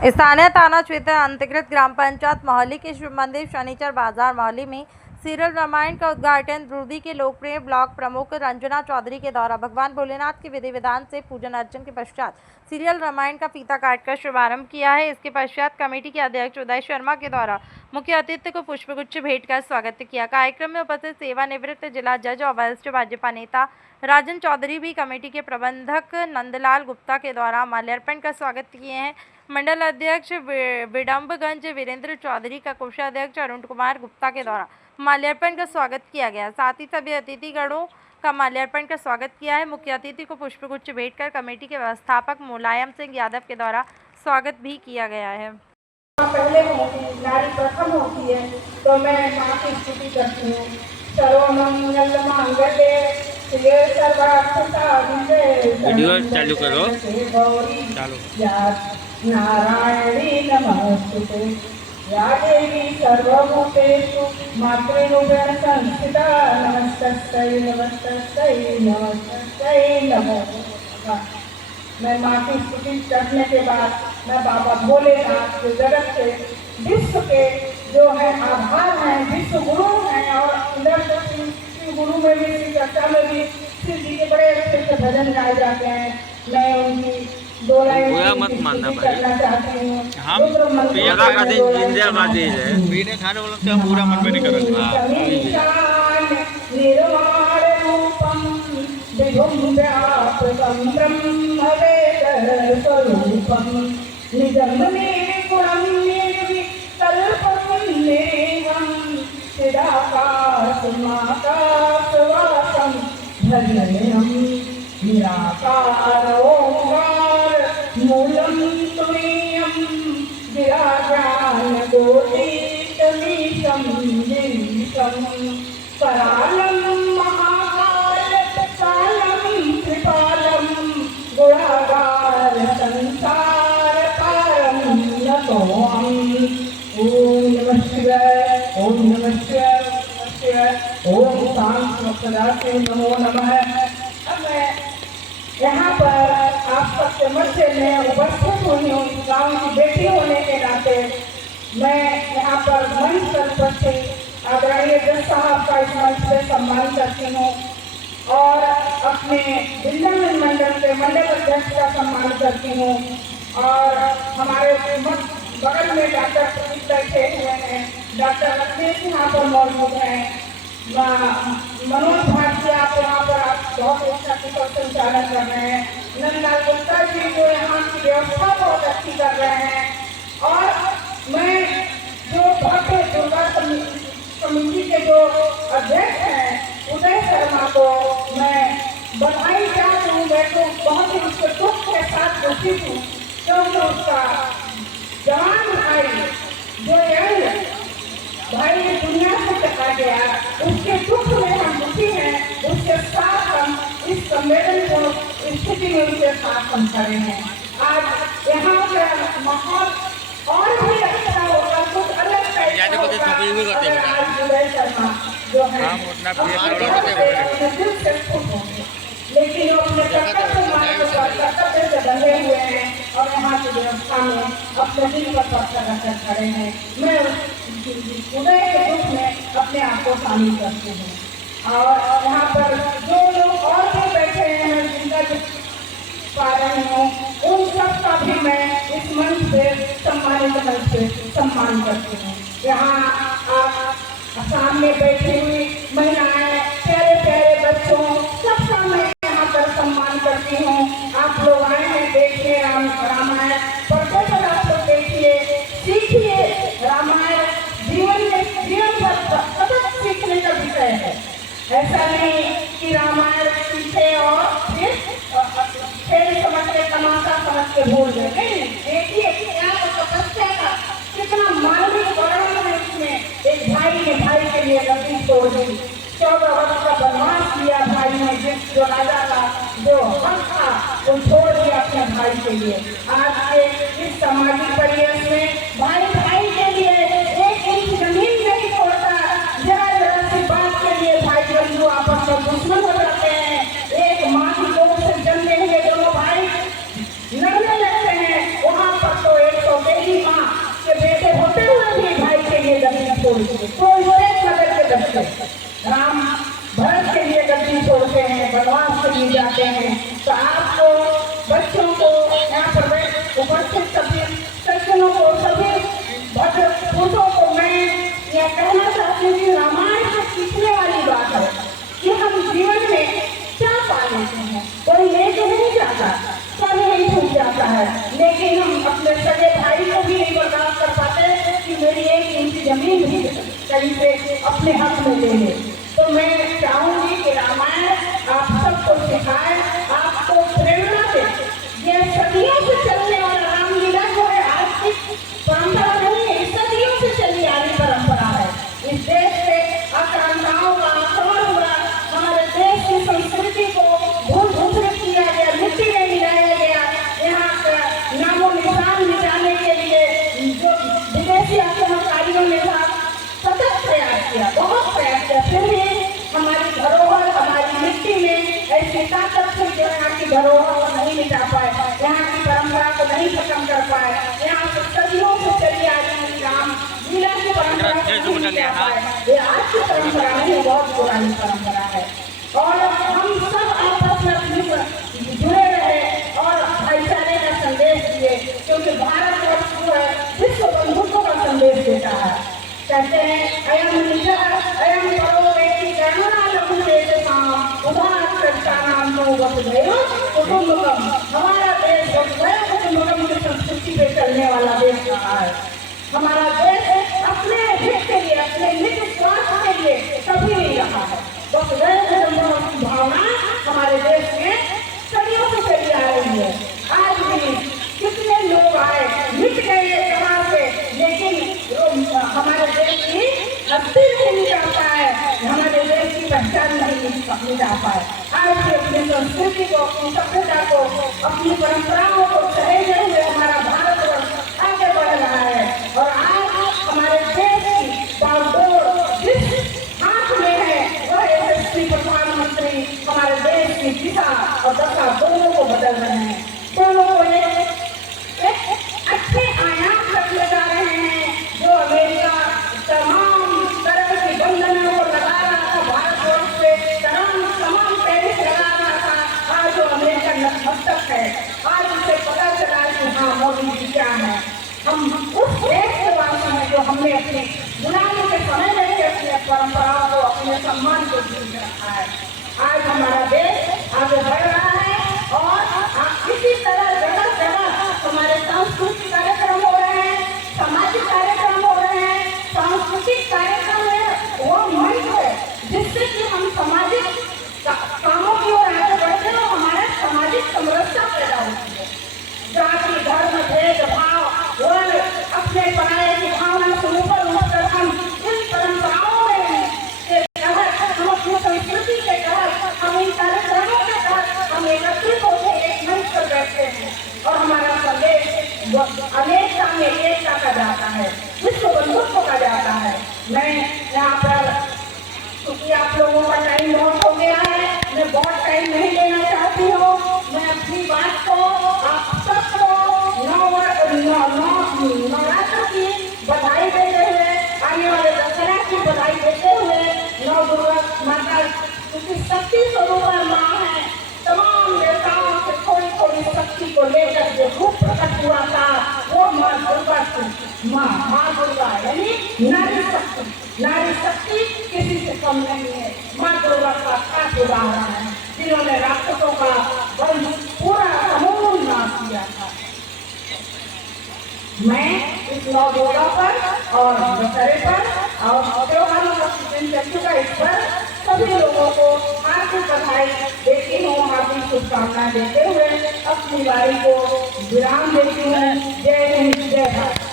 स्थानीय थाना क्षेत्र अंतर्गत ग्राम पंचायत मोहाली के शिव मंदिर शनिचर बाजार मोहाली में सीरियल रामायण का उद्घाटन रूदी के लोकप्रिय ब्लॉक प्रमुख रंजना चौधरी के द्वारा भगवान भोलेनाथ के विधि विधान से पूजन अर्चन के पश्चात सीरियल रामायण का फीता काटकर शुभारंभ किया है। इसके पश्चात कमेटी के अध्यक्ष उदय शर्मा के द्वारा मुख्य अतिथि को पुष्पगुच्छ भेंट कर स्वागत किया। कार्यक्रम में उपस्थित सेवानिवृत्त जिला जज और वरिष्ठ भाजपा नेता राजन चौधरी भी कमेटी के प्रबंधक नंदलाल गुप्ता के द्वारा माल्यार्पण का स्वागत किए हैं। मंडल अध्यक्ष विडम्बगंज वीरेंद्र चौधरी का कोषाध्यक्ष अरुण कुमार गुप्ता के द्वारा माल्यार्पण का स्वागत किया गया। साथ ही सभी अतिथिगणों का माल्यार्पण का स्वागत किया है। मुख्य अतिथि को पुष्पगुच्छ भेंट कर कमेटी के व्यवस्थापक मुलायम सिंह यादव के द्वारा स्वागत भी किया गया है। पहले नारी प्रथम होती है तो मैं मां की स्तुति करती हूँ। सर्वमंगल मांगल्ये शिवे सर्वार्थसाधिके वीडियो चालू करो। चालू नारायणी नमस्ते या देवी सर्वभूतेषु मातृरूपेण संस्थिता नमस्तस्यै नमस्तस्यै नमस्तस्यै नमो नमः। मैं माँ की स्तुति करने के बाद मैं बाबा भोलेनाथ के जगत के विश्व के जो है आधार हैं, विश्व गुरु हैं और इधर तो श्री गुरु में भी श्री चर्चा में भी श्री जी के बड़े अच्छे से भजन गाए जाते हैं। मैं उनकी दो लाइन करना चाहती हूँ। पीने खाने वालों से हम पूरा मन में नहीं करेंगे। निराकार ओंकार मूलम तुरीयम विराजान गोटीतमीशम नीशम करालम महाकाल कालम कृपालम गुणागार संसार पारम नतोऽहम्। ओम नमः शिवाय, ओम नमः शिवाय, नमः शिवाय, ओम शांति नमो नमः। यहाँ पर आप सबके मध्य में उपस्थित हुई हूँ। गाँव की बेटी होने के नाते मैं यहाँ पर मंच पर उपस्थित आदरणीय जज साहब का इस मंच से सम्मान करती हूँ और अपने वृंदावन मंडल के मंडल अध्यक्ष का सम्मान करती हूँ और हमारे बगल में डॉक्टर पुलिस बैठे हुए हैं, डॉक्टर रत्नेश यहाँ पर मौजूद हैं, मनोज भारती आप यहाँ पर आप बहुत अच्छा कुशल संचालन कर रहे हैं, नंदलाल गुप्ता जी जो यहाँ की व्यवस्था बहुत अच्छी कर रहे हैं और मैं जो भव्य दुर्गा समिति के जो अध्यक्ष हैं उदय शर्मा को मैं बधाई चाहती हूँ। मैं तो बहुत ही उसके दुख के साथ दुखी हूँ क्योंकि उसका जवान भाई जो यंग भाई दुनिया से चला गया, उसके दुख में हम दुखी हैं। उसके साथ हम इस सम्मेलन को स्थिति में उसके साथ हम खड़े हैं। आज यहाँ का माहौल और भी अच्छा होगा, कुछ अलग जो है लेकिन अपने कर्तव्य से बंधे हुए हैं और यहाँ की व्यवस्था में अपने दिल पर पत्थर रखकर खड़े हैं। मैं उदय के दुख में अपने आप को शामिल करती हूँ और यहाँ पर जो लोग और भी बैठे हैं जिनका पा रही हूँ उन सब का भी मैं इस मंच पे सम्मानित मंच पे सम्मान करती हूँ। यहाँ सामने बैठी हुई महिलाएं, प्यारे प्यारे बच्चों, सबका मैं यहाँ पर सम्मान करती हूँ। आप लोग आए हैं देखिए रामायण, पर्दे पर आप लोग देखिए, सीखिए। रामायण जीवन भर सतत सीखने का विषय है। ऐसा नहीं कि रामायण सीखे और फिर खेल समझ के तमाशा समझ के भूल गए। नहीं, देखिए क्या तपस्या का कितना मानवीय वर्णन है इसमें। एक भाई ने भाई के लिए गति तोड़ दी, 14 वर्ष का वनवास लिया भाई ने, जिस जो राजा का जो हक था वो छोड़ दिया अपने भाई के लिए। आज के इस सामाजिक परिवेश में भाई भाई के लिए एक इंच जमीन नहीं छोड़ता। जरा जरा सी बात के लिए भाई बंधु आपस में दुश्मन हो जाते हैं। एक माँ की गोद से जन्मे हुए दोनों भाई लड़ने लगते हैं। वहाँ पर तो 100 बच्चे राम भरत के लिए गद्दी छोड़ते हैं, वनवास के लिए जाते हैं। तो आपको बच्चों को यहाँ पर उपस्थित सभी सज्जनों को, सभी भद्र पुरुषों को मैं यह कहना चाहती हूँ कि रामायण से सीखने वाली बात है कि हम जीवन में क्या पा लेते हैं। कोई लेके नहीं जाता, सब नहीं छूट जाता है, लेकिन हम अपने सगे भाई को भी नहीं बर्दाश्त कर पाते कि मेरी 1 इंच जमीन भी कहीं से अपने हक में ले ले। तो मैं चाहूंगी कि रामायण आप सबको सिखाए, आपको प्रेरणा दे। ये सदियों से चलने वाला रामलीला जो है आज की परंपरा नहीं है, सदियों से चली आ रही परंपरा है। इस देश से आक्रांताओं का आक्रमण हुआ, हमारे देश की संस्कृति को धूल-धूसरित किया गया, मिट्टी में मिलाया गया। यहाँ का नामो निशान मिटाने के लिए जो विदेशी आक्रमणकारियों ने था सतत प्रयास किया, बहुत प्रयास किया, फिर भी हमारी धरोहर, हमारी मिट्टी में ऐसी ताकत थी जो यहाँ की धरोहर को नहीं मिटा पाए, यहाँ की परंपरा को नहीं खत्म कर पाए। यहाँ से सदियों से चली आ रही राम लीला की परंपरा को नहीं मिटा पाए। ये आज की परंपरा नहीं, बहुत पुरानी परंपरा है। और हम सब आपस में अपनी जुड़े रहे और भाईचारे का संदेश दिए, क्योंकि भारतवर्ष जो है विश्व बंधुत्व का संदेश देता है। कहते हैं अयम निशा अयम परो वेति करुणा लघु देशसाम उदार करता नाम नो वसुधैव कुटुंबकम। हमारा देश वसुधैव कुटुंबकम की संस्कृति पे चलने वाला देश रहा है। हमारा देश अपने हित के लिए, अपने निज स्वार्थ के लिए कभी नहीं रहा है। वसुधैव कुटुंबकम की भावना हमारे देश में सदियों से चली आ रही है। आज भी कितने लोग आए, मिट गए कहाँ से, लेकिन हमारे देश की अस्तित्व नहीं मिटा पाए, हमारे देश की पहचान नहीं मिटा पाए। आज भी अपनी संस्कृति को, अपनी सभ्यता को, अपनी परंपराओं को सहेजे हुए हमारा भारतवर्ष आगे बढ़ रहा है। और आज हमारे देश की बागडोर जिस हाथ में है वह यशस्वी प्रधानमंत्री हमारे देश की दिशा और दशा दोनों को बदल रहे हैं। दोनों को एक अच्छे आयाम तक ले जा रहे हैं। जो अमेरिका तमाम तरह की बंधनों को लगा रहा था भारतवर्ष पे, तमाम टैरिफ लगा रहा था, आज जो अमेरिका नतमस्तक है। आज उसे पता चला कि हाँ मोदी जी क्या है। हम उस देश के वासी हैं जो हमने अपने गुलामी के समय में भी अपनी परंपराओं को, अपने सम्मान को जीवित रखा है। आज हमारा देश आगे बढ़ रहा है और इसी तरह जगह जगह हमारे सांस्कृतिक कार्यक्रम हो रहे हैं, सामाजिक कार्यक्रम हो रहे हैं। सांस्कृतिक कार्यक्रम है वो मंच है जिससे कि हम सामाजिक कामों की ओर आगे बढ़ते हैं और हमारे सामाजिक समरसता पैदा होती है। जाति, धर्म, भेदभाव, वर्ण, अपने पराये की भावना से ऊपर उठकर हम इन परंपराओं में के तहत, हम अपनी संस्कृति के तहत, हम इन कार्यक्रमों के तहत हम एकत्रित होकर एक मंच पर बैठते हैं और हमारा संदेश अनेकता में एकता का जाता है, विश्व बंधुत्व का जाता है। मैं यहाँ पर, क्योंकि आप लोगों का टाइम बहुत हो गया है, मैं बहुत टाइम नहीं लेना चाहती हूँ। मैं अपनी बात को आप सबको नवरात्र की बधाई देते हुए, आने वाले दशहरा की बधाई देते हुए, नौ दुर्गा माता क्योंकि शक्ति स्वरूप माँ है, तमाम देवताओं से थोड़ी थोड़ी शक्ति को लेकर जो रूप प्रकट हुआ था वो माँ दुर्गा की माँ दुर्गा यानी नारी शक्ति। नारी शक्ति किसी से कम नहीं है। माँ दुर्गा का खास उदाहरण है जिन्होंने राक्षसों का वंश पूरा समूल नाश किया था। मैं इस नौ दुर्गा पर और दशहरे पर और त्योहारों का सीजन चल चुका, इस पर सभी लोगों को हार्दिक बधाई देती हूँ, हार्दिक शुभकामनाएं देते हुए अपनी वारी को विराम देती हूँ। जय हिंद, जय भारत।